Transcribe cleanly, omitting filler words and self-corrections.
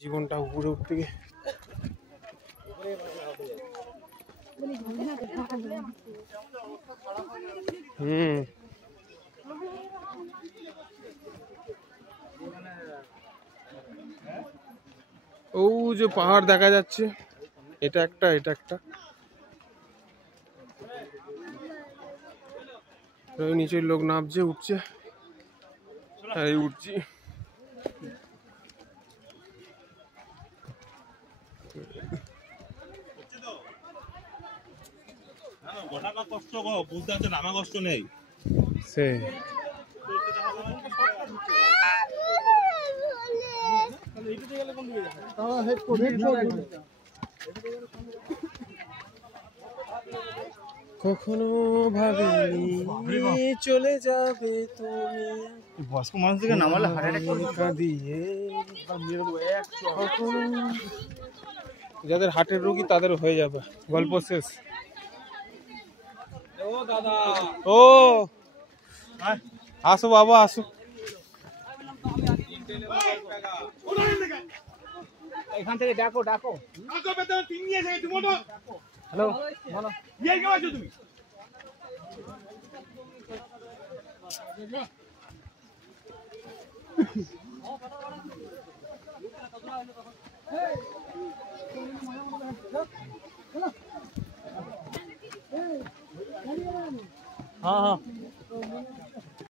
জীবনটা উপরে উঠতে গিয়ে ও যে পাহাড় দেখা যাচ্ছে, এটা একটা নিচের লোক নামছে উঠছে, আর এই উঠছি। কষ্ট বুঝতে পারছেন, আমার কষ্ট নেই সে কখনো ভাবিনি চলে যাবে তুমি, বয়স্ক মানুষ থেকে নামালে হার্ট দিয়ে যাদের হার্টের রোগী তাদের হয়ে যাবে, গল্প শেষ। ও আসো বাবা আসো, এখান থেকে ডাকো হ্যালো বলো তুমি हाँ